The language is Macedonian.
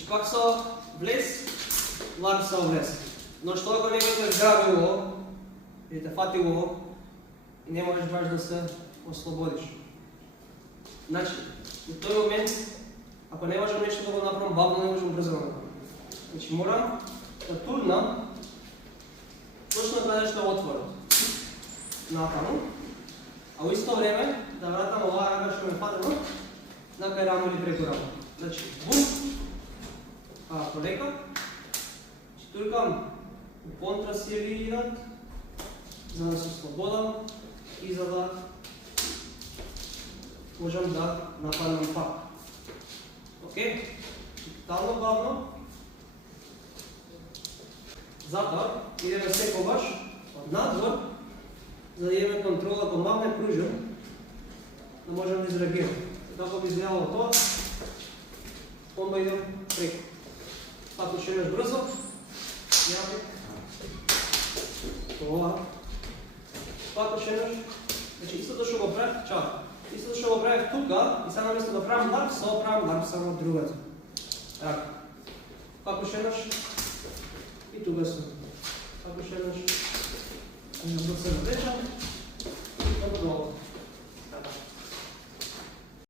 Значи пак со влез, лак со влез. Но што ако некој зграби ово, или те фати ово, и не можеш баш да се ослободиш. Значи, во тој момент, ако не можам нешто да го направам бавно, не можам брзо да направам. Значи, морам да турнам точно гледаш на отворот. Натаму, а во исто време да вратам оваа рага што ме фатено на кај рамо или преку рамо. Значи, бум, полека, туркам у контрасијавираат, за да се слободам и за да можам да нападам пак. Океј? Тотално бавно. Затоа идеме секогаш од надвор, за да имаме контрола кога магне пружен, да можем да изреагираме. Како би изгледало тоа, онда идем преку. Пак уште еднаш брзо, јави, тоа, пак уште еднаш, значи истото што го правев, истото што го правев тука, и сега место да правам ларп, правам ларп само другата. Така, пак уште еднаш, и тука сум. Пак уште еднаш, да се наврежам.